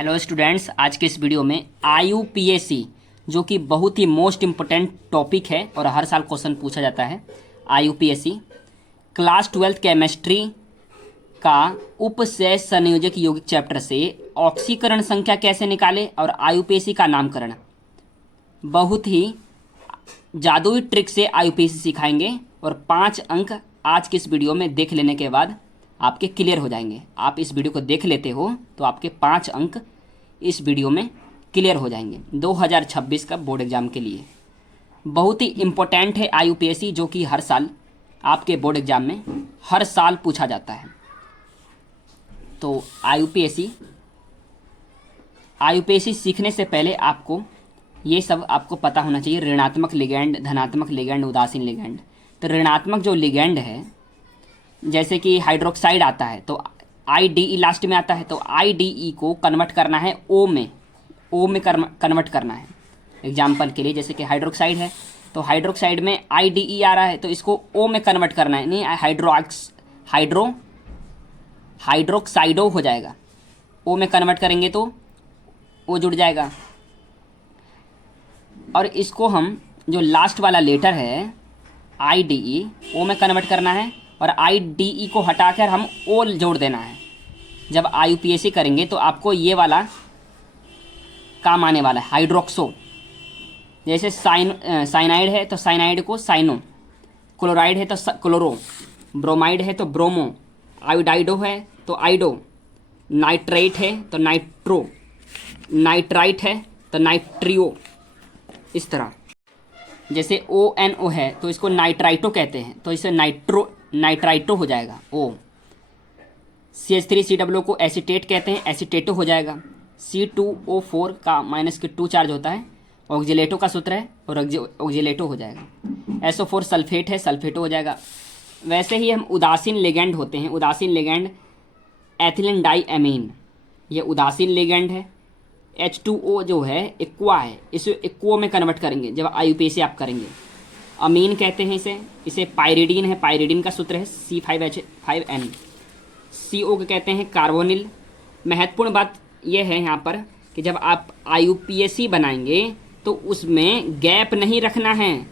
Hello students, आज के इस वीडियो में IUPAC जो कि बहुत ही मोस्ट इम्पोर्टेंट टॉपिक है और हर साल क्वेश्चन पूछा जाता है। IUPAC क्लास 12 केमिस्ट्री का उपसय संयोजक यौगिक चैप्टर से ऑक्सीकरण संख्या कैसे निकालें और IUPAC का नामकरण। बहुत ही जादुई ट्रिक से IUPAC सिखाएंगे और 5 अंक आज के इस वीडियो में देख लेने के बाद आपके क्लियर हो जाएंगे। आप इस वीडियो को देख लेते हो तो आपके 5 अंक इस वीडियो में क्लियर हो जाएंगे 2026 का बोर्ड एग्जाम के लिए। बहुत ही इम्पोर्टेंट है IUPAC, जो कि हर साल आपके बोर्ड एग्जाम में हर साल पूछा जाता है। तो IUPAC सीखने से पहले आपको ये सब आपको पता होना चाहिए। ऋणात्मक लिगैंड, धनात्मक लिगैंड, उदासीन लिगैंड। तो ऋणात्मक जो लिगैंड है, जैसे कि हाइड्रोक्साइड आता है तो IDE लास्ट में आता है, तो IDE को कन्वर्ट करना है O में कन्वर्ट करना है। एग्जाम्पल के लिए जैसे कि हाइड्रोक्साइड है तो हाइड्रोक्साइड में IDE आ रहा है तो इसको O में कन्वर्ट करना है। नहीं, हाइड्रोक्साइडो हो जाएगा। O में कन्वर्ट करेंगे तो O जुड़ जाएगा। और इसको हम जो लास्ट वाला लेटर है IDE O में कन्वर्ट करना है और IDE को हटाकर हम O जोड़ देना है। जब IUPAC करेंगे तो आपको ये वाला काम आने वाला है, हाइड्रोक्सो। जैसे साइनाइड है तो साइनाइड को साइनो, क्लोराइड है तो क्लोरो, ब्रोमाइड है तो ब्रोमो, आयोडाइडो है तो आइडो, नाइट्रेट है तो नाइट्रो, नाइट्राइट है तो नाइट्रियो। इस तरह जैसे ONO है तो इसको नाइट्राइटो कहते हैं, तो इसे नाइट्राइटो हो जाएगा। O CH3COO को एसीटेट कहते हैं, एसीटेटो हो जाएगा। C2O4 का -2 चार्ज होता है, ऑक्जिलेटो का सूत्र है और ऑक्जिलेटो हो जाएगा। SO4 सल्फेट है, सल्फेटो हो जाएगा। वैसे ही हम उदासीन लिगैंड होते हैं। उदासीन लिगैंड एथिलीन डाई एमीन, ये उदासीन लिगैंड है। H2O जो है एक्वा है, इसे एक्वो में कन्वर्ट करेंगे जब IUPAC आप करेंगे। अमीन कहते हैं इसे पायरिडीन है, पायरिडीन का सूत्र है C5H5N। CO को कहते हैं कार्बोनिल। महत्वपूर्ण बात यह है यहाँ पर कि जब आप IUPAC बनाएंगे तो उसमें गैप नहीं रखना है,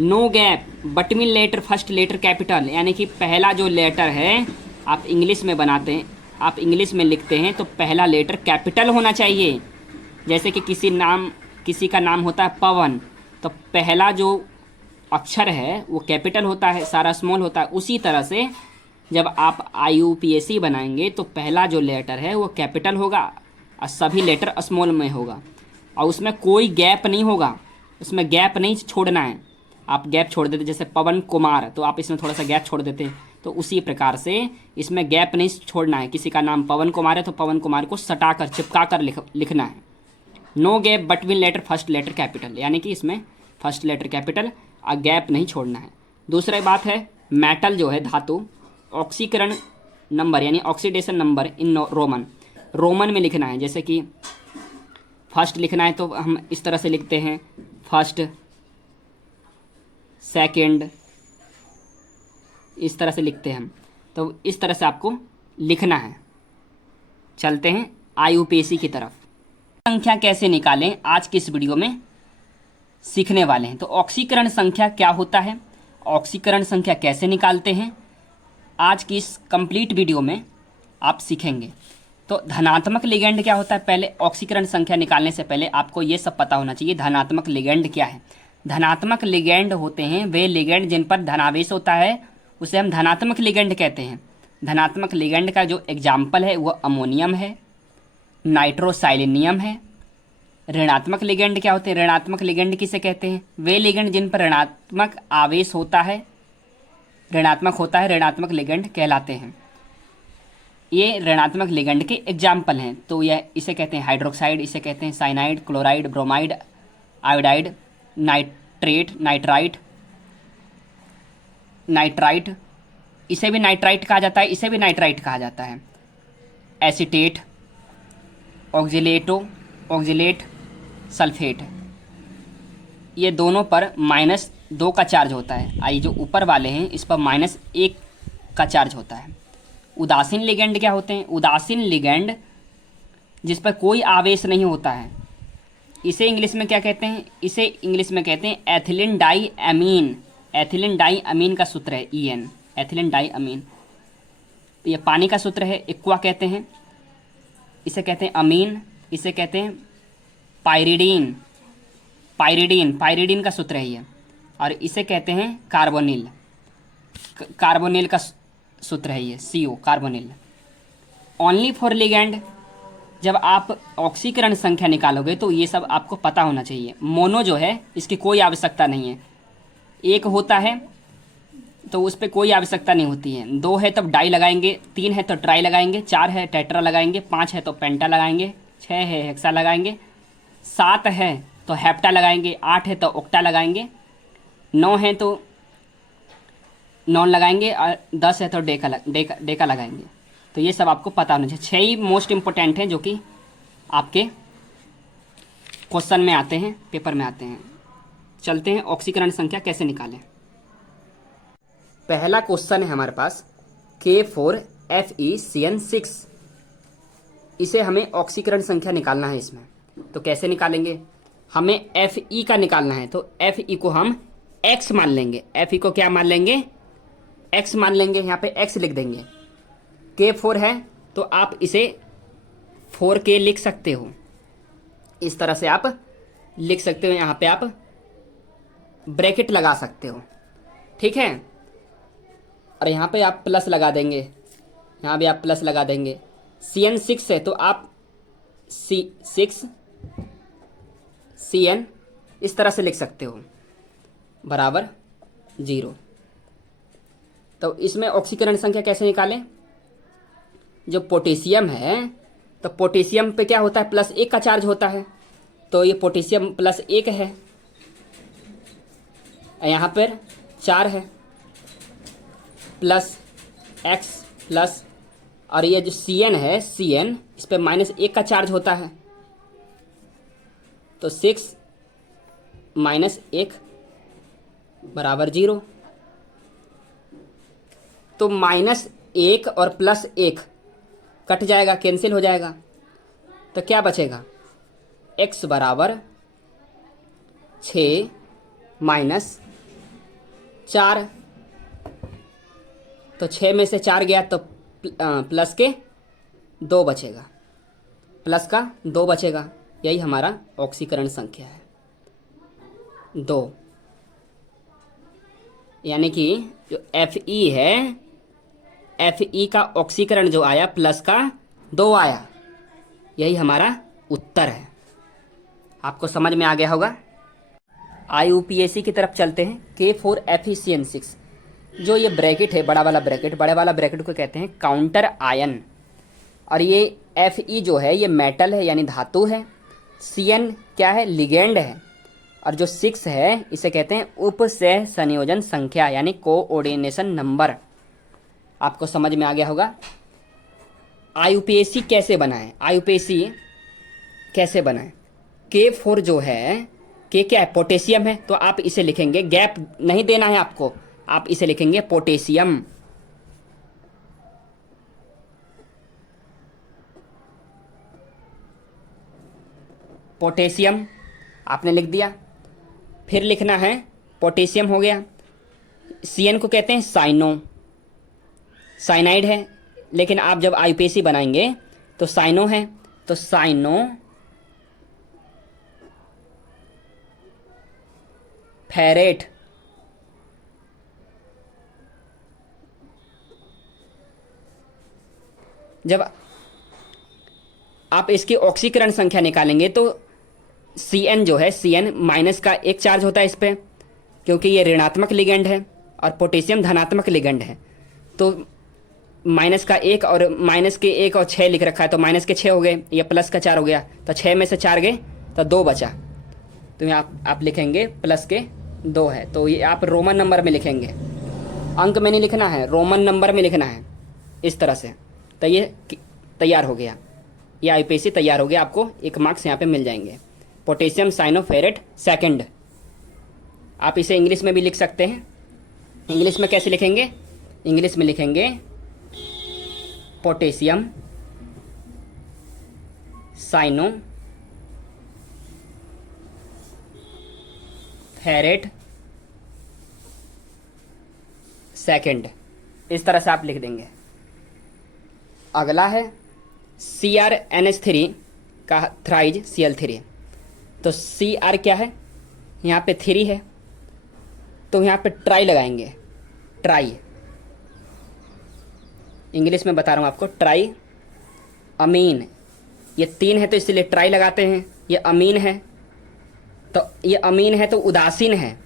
no gap, between letter first letter capital. यानी कि पहला जो लेटर है आप इंग्लिश में बनाते हैं, आप इंग्लिश में लिखते हैं तो पहला लेटर कैपिटल होना चाहिए। जैसे कि किसी का नाम होता है पवन, तो पहला जो अक्षर है वो कैपिटल होता है, सारा स्मॉल होता है। उसी तरह से जब आप IUPAC बनाएंगे तो पहला जो लेटर है वो कैपिटल होगा और सभी लेटर स्मॉल में होगा और उसमें कोई गैप नहीं होगा, उसमें गैप नहीं छोड़ना है। आप गैप छोड़ देते, जैसे पवन कुमार तो आप इसमें थोड़ा सा गैप छोड़ देते, तो उसी प्रकार से इसमें गैप नहीं छोड़ना है। किसी का नाम पवन कुमार है तो पवन कुमार को सटा कर चिपका कर लिखना है। No gap between letter first letter capital, यानी कि इसमें फर्स्ट लेटर कैपिटल और गैप नहीं छोड़ना है। दूसरी बात है मेटल जो है धातु, ऑक्सीकरण नंबर यानी ऑक्सीडेशन नंबर इन रोमन में लिखना है। जैसे कि फर्स्ट लिखना है तो हम इस तरह से लिखते हैं, फर्स्ट, सेकंड, इस तरह से लिखते हैं हम। तो इस तरह से आपको लिखना है। चलते हैं IUPAC की तरफ। संख्या कैसे निकालें आज की इस वीडियो में सीखने वाले हैं। तो ऑक्सीकरण संख्या क्या होता है, ऑक्सीकरण संख्या कैसे निकालते हैं, आज की इस कंप्लीट वीडियो में आप सीखेंगे। तो धनात्मक लिगैंड क्या होता है, पहले ऑक्सीकरण संख्या निकालने से पहले आपको ये सब पता होना चाहिए। धनात्मक लिगैंड क्या है। धनात्मक लिगैंड होते हैं वे लिगैंड जिन पर धनावेश होता है, उसे हम धनात्मक लिगैंड कहते हैं। धनात्मक लिगैंड का जो एग्जाम्पल है वह अमोनियम है, नाइट्रोसाइलिनियम है। ऋणात्मक लिगैंड क्या होते हैं, ऋणात्मक लिगैंड किसे कहते हैं, वे लिगैंड जिन पर ऋणात्मक आवेश होता है, ऋणात्मक होता है, ऋणात्मक लिगैंड कहलाते हैं। ये ऋणात्मक लिगैंड के एग्जाम्पल हैं। तो यह इसे कहते हैं हाइड्रोक्साइड, इसे कहते हैं cyanide, chloride, bromide, iodide, nitrate, nitrite, इसे भी नाइट्राइट कहा जाता है, इसे भी नाइट्राइट कहा जाता है। एसीटेट, ऑक्जिलेट, सल्फेट, ये दोनों पर -2 का चार्ज होता है। आई जो ऊपर वाले हैं इस पर -1 का चार्ज होता है। उदासीन लिगैंड क्या होते हैं, उदासीन लिगैंड जिस पर कोई आवेश नहीं होता है, इसे इंग्लिश में क्या कहते हैं? इसे इंग्लिश में कहते हैं एथिलीन डाई अमीन। एथिलीन डाई अमीन का सूत्र है EN, एथिलीन डाई अमीन। ये पानी का सूत्र है, एक्वा कहते हैं, इसे कहते हैं अमीन, इसे कहते हैं पायरिडीन। पायरिडीन, पायरिडीन का सूत्र है ये, और इसे कहते हैं कार्बोनिल। कार्बोनिल का सूत्र है ये CO, carbonyl. Only for ligand, जब आप ऑक्सीकरण संख्या निकालोगे तो ये सब आपको पता होना चाहिए। मोनो जो है इसकी कोई आवश्यकता नहीं है, एक होता है तो उस पर कोई आवश्यकता नहीं होती है। 2 है तब डाई लगाएंगे, 3 है तो ट्राई लगाएंगे, 4 है टेट्रा लगाएंगे, 5 है तो पेंटा लगाएंगे, 6 है हेक्सा लगाएंगे, 7 है तो हेप्टा लगाएंगे, 8 है तो ऑक्टा लगाएंगे, 9 है तो नॉन लगाएंगे, और 10 है तो डेका लगाएंगे। तो ये सब आपको पता होना चाहिए। 6 ही मोस्ट इंपॉर्टेंट हैं जो कि आपके क्वेश्चन में आते हैं, पेपर में आते हैं। चलते हैं ऑक्सीकरण संख्या कैसे निकालें। पहला क्वेश्चन है हमारे पास K4FeCN6। इसे हमें ऑक्सीकरण संख्या निकालना है इसमें। तो कैसे निकालेंगे? हमें Fe का निकालना है, तो Fe को हम x मान लेंगे। Fe को क्या मान लेंगे? x मान लेंगे। यहाँ पे x लिख देंगे। K4 है तो आप इसे 4K लिख सकते हो, इस तरह से आप लिख सकते हो। यहाँ पे आप ब्रैकेट लगा सकते हो, ठीक है। और यहाँ पे आप प्लस लगा देंगे, यहाँ भी आप प्लस लगा देंगे। CN6 है तो आप C6 CN इस तरह से लिख सकते हो, बराबर 0। तो इसमें ऑक्सीकरण संख्या कैसे निकालें? जो पोटेशियम है तो पोटेशियम पे क्या होता है? +1 का चार्ज होता है, तो ये पोटेशियम +1 है। यहाँ पर 4 है, +X प्लस, और ये जो CN है CN इस पे -1 का चार्ज होता है, तो 6 -1 बराबर 0। तो -1 और +1 कट जाएगा, कैंसिल हो जाएगा, तो क्या बचेगा? x बराबर 6 - 4। तो 6 में से 4 गया तो प्लस के 2 बचेगा, प्लस का 2 बचेगा। यही हमारा ऑक्सीकरण संख्या है 2। यानी कि जो Fe है, Fe का ऑक्सीकरण जो आया प्लस का 2 आया। यही हमारा उत्तर है। आपको समझ में आ गया होगा। IUPAC की तरफ चलते हैं। K4FeCN6, जो ये ब्रैकेट है, बड़ा वाला ब्रैकेट को कहते हैं काउंटर आयन। और ये Fe जो है ये मेटल है यानी धातु है। CN क्या है? लिगेंड है। और जो 6 है इसे कहते हैं उपसह संयोजन संख्या यानी कोऑर्डिनेशन नंबर। आपको समझ में आ गया होगा। IUPAC कैसे बनाएं? IUPAC कैसे बनाएं? K4 जो है, K क्या है? पोटेशियम है, तो आप इसे लिखेंगे, गैप नहीं देना है आपको, आप इसे लिखेंगे पोटेशियम। पोटेशियम आपने लिख दिया। फिर लिखना है, पोटेशियम हो गया। CN को कहते हैं साइनो, साइनाइड है। लेकिन आप जब IUPAC बनाएंगे तो साइनो है, तो साइनो फेरेट। जब आप इसकी ऑक्सीकरण संख्या निकालेंगे तो CN जो है, CN माइनस का 1 चार्ज होता है इस पर, क्योंकि ये ऋणात्मक लिगेंड है और पोटेशियम धनात्मक लिगेंड है। तो माइनस का 1 और माइनस के 1 और 6 लिख रखा है, तो माइनस के 6 हो गए, ये प्लस का 4 हो गया, तो 6 में से 4 गए तो 2 बचा। तो यहाँ आप लिखेंगे प्लस के 2 है, तो ये आप रोमन नंबर में लिखेंगे, अंक में नहीं लिखना है, रोमन नंबर में लिखना है, इस तरह से। तो ये तैयार हो गया, ये IUPAC तैयार हो गया। आपको 1 मार्क्स यहाँ पे मिल जाएंगे। Potassium cyanoferrate second. आप इसे इंग्लिश में भी लिख सकते हैं। इंग्लिश में कैसे लिखेंगे? इंग्लिश में लिखेंगे पोटेशियम साइनो फेरेट सेकेंड, इस तरह से आप लिख देंगे। अगला है CrNH3 का थ्राइज Cl3। तो Cr क्या है, यहाँ पे 3 है तो यहाँ पे ट्राई लगाएंगे, ट्राई, इंग्लिश में बता रहा हूँ आपको, ट्राई अमीन। ये 3 है तो इसलिए ट्राई लगाते हैं। ये अमीन है तो ये अमीन है तो उदासीन है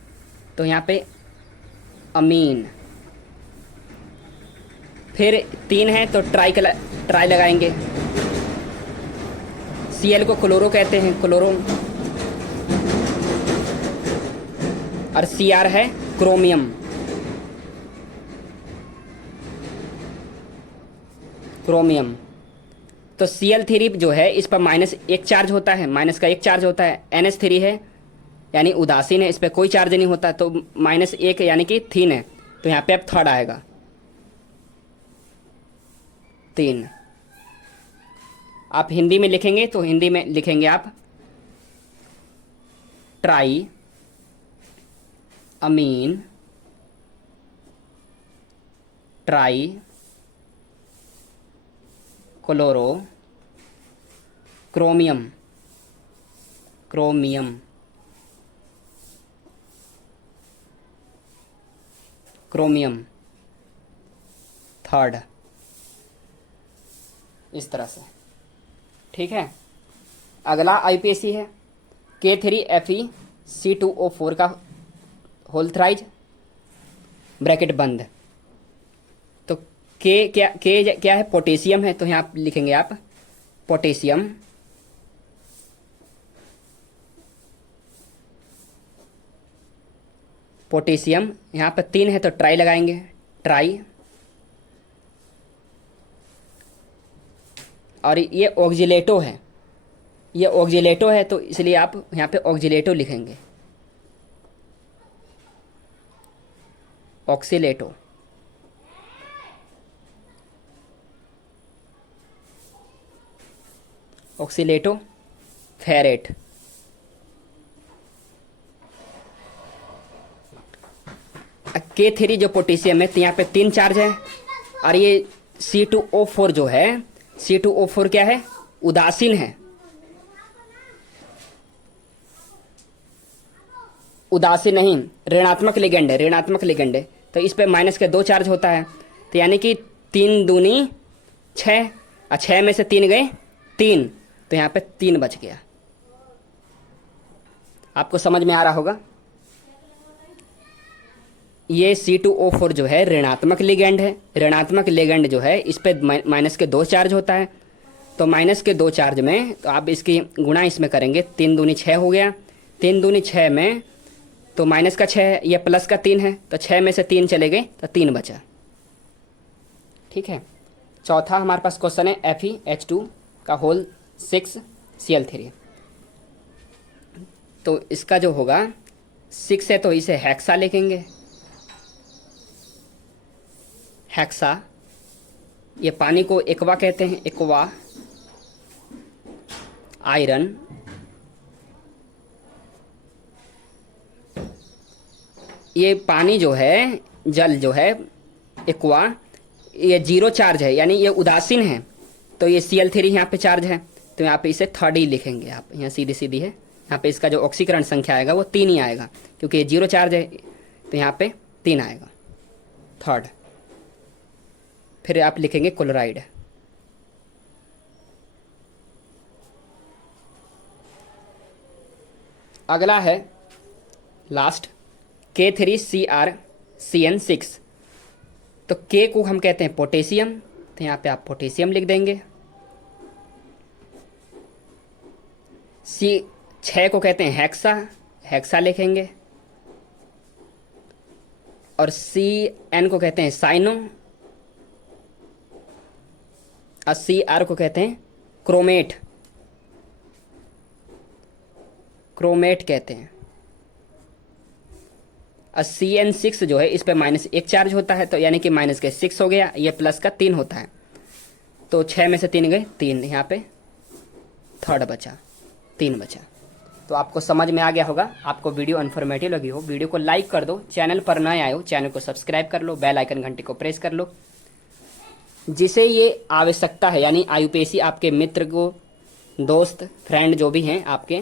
तो यहाँ पे अमीन। फिर 3 है तो ट्राई लगाएंगे। Cl को क्लोरो कहते हैं, क्लोरो। और Cr है क्रोमियम, क्रोमियम। तो Cl3 जो है इस पर -1 चार्ज होता है, माइनस का 1 चार्ज होता है। NH3 है यानी उदासीन है, इस पर कोई चार्ज नहीं होता तो -1 यानी कि 3 है तो यहाँ पे अब थर्ड आएगा 3। आप हिंदी में लिखेंगे तो हिंदी में लिखेंगे आप tri amine, tri chloro chromium, chromium, chromium third, इस तरह से। ठीक है। अगला IUPAC है K3FeC2O4 का होल थ्राइज, ब्रैकेट बंद। तो के क्या है, पोटेशियम है तो यहाँ लिखेंगे आप पोटेशियम, पोटेशियम। यहाँ पर 3 है तो ट्राई लगाएंगे, ट्राई। और ये ऑक्जिलेटो है, ये ऑक्जिलेटो है तो इसलिए आप यहाँ पे ऑक्जिलेटो लिखेंगे, ऑक्सीलेटो। ऑक्सीलेटो फेरेट। K3 जो पोटेशियम है तो यहाँ पे 3 चार्ज है। और ये C2O4 जो है, C2O4 क्या है, उदासीन है, उदासीन नहीं, ऋणात्मक लिगेंड है, ऋणात्मक लिगेंड है तो इस पे -2 चार्ज होता है। तो यानी कि 3 दूनी 6 और 6 में से 3 गए 3 तो यहाँ पे 3 बच गया। आपको समझ में आ रहा होगा। ये C2O4 जो है ऋणात्मक लिगेंड है, ऋणात्मक लिगेंड जो है इस पे -2 चार्ज होता है। तो -2 चार्ज में तो आप इसकी गुणा इसमें करेंगे, 3 दूनी 6 हो गया, 3 दूनी 6 में तो -6 है, ये +3 है तो 6 में से 3 चले गए तो 3 बचा। ठीक है। चौथा हमारे पास क्वेश्चन है FeH2 का होल 6 Cl3। तो इसका जो होगा 6 है तो इसे हेक्सा लिखेंगे, हेक्सा। ये पानी को एक्वा कहते हैं, एक्वा। आयरन, ये पानी जो है, जल जो है एक्वा, ये 0 चार्ज है यानी ये उदासीन है तो ये Cl3 यहाँ पे चार्ज है तो यहाँ पे इसे थर्ड ही लिखेंगे आप, यहाँ सीधी सीधी है। यहाँ पे इसका जो ऑक्सीकरण संख्या आएगा वो 3 ही आएगा क्योंकि ये 0 चार्ज है तो यहाँ पे 3 आएगा, थर्ड। फिर आप लिखेंगे क्लोराइड। अगला है लास्ट K3CrCN6। तो K को हम कहते हैं पोटेशियम तो यहाँ पे आप पोटेशियम लिख देंगे। C6 को कहते हैं हेक्सा, हेक्सा लिखेंगे। और CN को कहते हैं साइनो और CR को कहते हैं क्रोमेट, क्रोमेट कहते हैं। और CN6 जो है इस पे -1 चार्ज होता है तो यानी कि -6 हो गया, ये +3 होता है तो 6 में से 3 गए 3, यहाँ पे थर्ड बचा, 3 बचा। तो आपको समझ में आ गया होगा। आपको वीडियो इन्फॉर्मेटिव लगी हो, वीडियो को लाइक कर दो। चैनल पर नए आए हो, चैनल को सब्सक्राइब कर लो, बेल आइकन घंटी को प्रेस कर लो। जिसे ये आवश्यकता है, यानी आयुपेशी आपके मित्र को, दोस्त, फ्रेंड जो भी हैं आपके,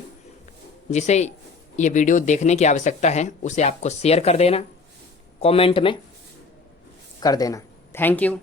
जिसे ये वीडियो देखने की आवश्यकता है, उसे आपको शेयर कर देना, कमेंट में कर देना। Thank you.